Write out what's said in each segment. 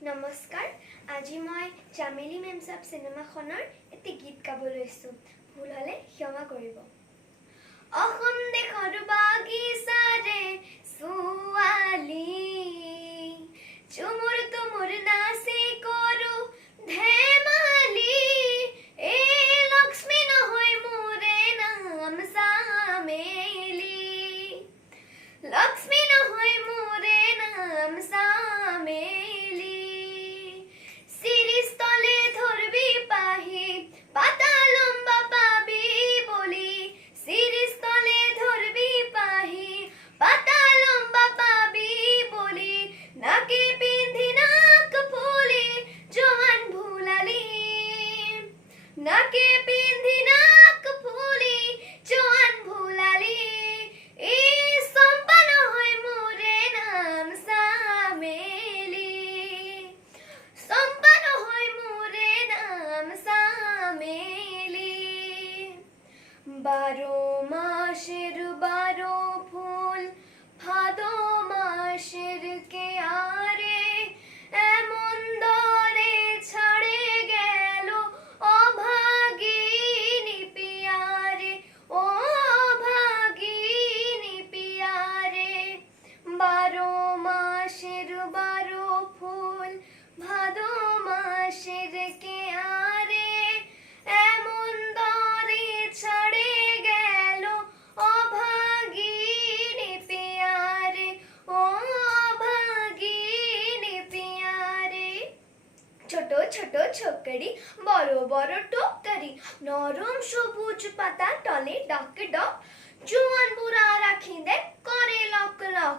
নমস্কাৰ আজি মই চামেলি মেমছাপ চিনেমাখনৰ এটি গীত গাব লৈছোঁ ভুল হ'লে ক্ষমা কৰিব অসম দেশৰ বাগিচাৰে ছোৱালী চুমুৰ তুমুৰ নাচি কৰো ধেমালি এই লক্ষ্মী নহয় মোৰে নাম চামেলি লক্ষ্মী নহয় মোৰে নাম চামেলি সিরিস্তলে ধরবি পাহি পাতা লম্বা পাবি বলি সিরিস্তলে ধরবি পাহি পাতা লম্বা পাবি বলি নাকে পিন্ধি নাক ফুলি জোয়ান ভুলালি নাকে পিন্ধি নাক ফুলি জোয়ান ভুলালি এই সম্পা নহয় মোরে নাম সামেলি সম্পা নহয় মোরে নাম সামেলি 12 মাসের 12 ফুল ভাদো মাসের কে আরে এমন দরে ছাড়ে গেল অভাগিনী পিয়ারে ও অভাগিনী পিয়ারে 12 মাসের 12 ফুল ভাদো মাসের কে আরে এমন দরে ছাড়ে গেল অভাগিনী পিয়ারে ও অভাগিনী পিয়ারে ছোট ছোট ছোকরি বড় বড় টোকরি নরম সবুজ পাতা তলে ডক ডক জোয়ান বুড়া রাখি দে করে লক লক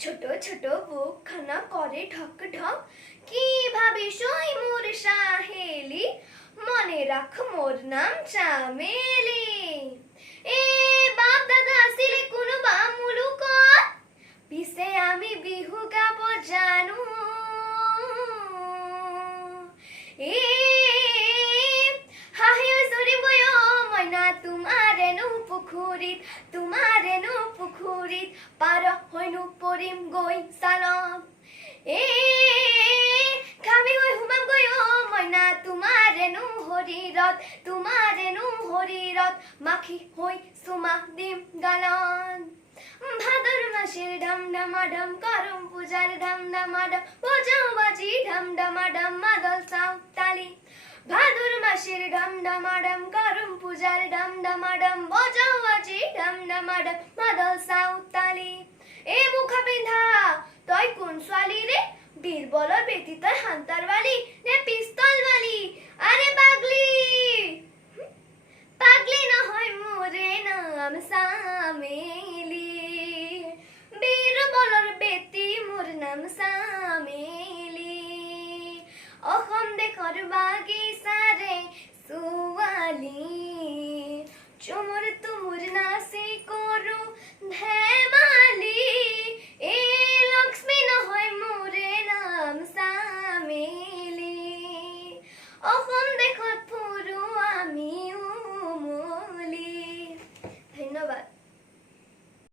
ছোট ছোট বুক খানা করে ঢক ঢক কি ভাবিস ওই মোর সাহেলি মনে রাখ মোর নাম চামেলি এ বাপ দাদা আসিলে কোনো বা মুলুকত পিছে আমি বিহু গাব জানো এ হাহি চৰিবই মইনা তোমাৰেনো পুখুৰীত পাৰ হৈনো পৰিম গৈ চালত এ খামি হৈ হুমাম গৈ মইনা তোমাৰেনো হৰিৰত মাখি হৈ চুমা দিম গালত ভাদর মাসের ঢম ঢমাঢম করম পূজার ঢম ঢমাঢম বজাও বাজি ঢম ঢমাঢম মাদল সাঁওতালি ভাদর মাসের ঢম ঢমাঢম করম পূজার ঢম ঢমাঢম বজাও বাজি ঢম ঢমাঢম মাদল সাঁওতালি এ মুখা পিন্ধা তই কোন ছোৱালী রে বীরবলৰ বেটি তই হান্তাৰৱালী নে পিস্তলৱালী আরে পাগলি নহয় মোরে নাম সামেলি বীরবলৰ বেটি মোর নাম সামেলি অসম দেশৰ বাগিচাৰে ছোৱালী চুমুৰ তুমুৰ নাচি কৰো ধেমালি এই লক্ষ্মী নহয় মোৰে নাম সামেলি অসম